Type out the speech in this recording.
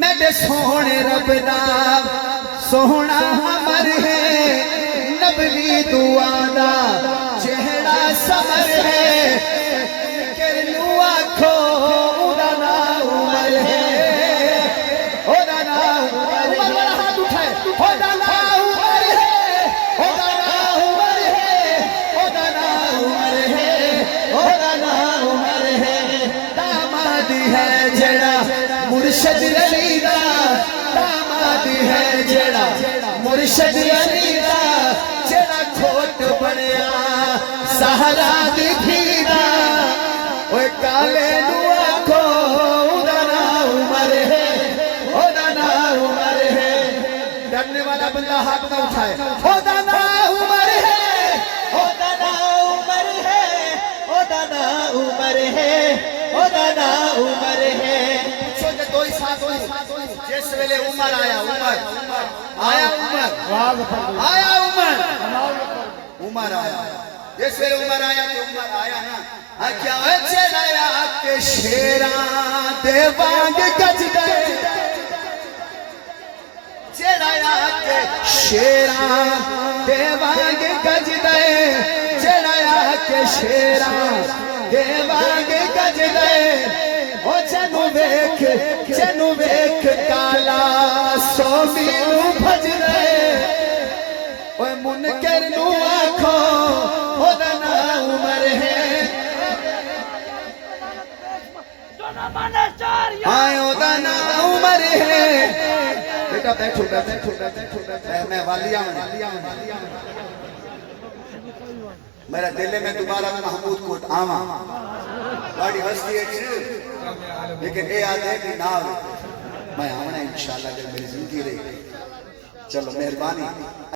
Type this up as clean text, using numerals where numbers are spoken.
मेरे सोने रब दा सोहना अमर है नबवी दुआ दा चेहरा समर है करनू आखो उदा ना उमर है ओदा ना उमर वाला हाथ उठाए ओदा ना उमर है ओदा ना उमर है ओदा ना उमर है ओदा ना उमर है दामाद है जड़ा मुर्शद अली दा दामाद है जड़ा मुर्शद अली दा जड़ा खोट बनया सहारा दिखीदा ओए काले नू आखो उदा ना उमर है ओदा ना उमर है डरने वाला बंदा हाथ ना उठाए ओदा ना उमर है ओदा ना उमर है ओदा ना उमर है ओदा ना उमर है कोई साथ जिस वेले उमर आया उमर आया उमर आया उमर आया जिस वेले उमर आया तो उमर आया ना क्या चढ़ाया के शेरा दे वांग गज दे चढ़ाया के शेरा दे वांग गज दे चढ़ाया के शेरा दे वांग गज दे ओ जनु वेख काला सोमी नू भज दे ओ मुनकर नू आखो ओदा ना उमर है आए ओदा ना उमर है बेटा बैठो मैं वालिया मेरा दिल में दोबारा महमूद कोट आवा बड़ी हस्ती है लेकिन ये याद है कि ना मैं आना इंशाल्लाह जब मेरी जिंदगी रही चलो मेहरबानी।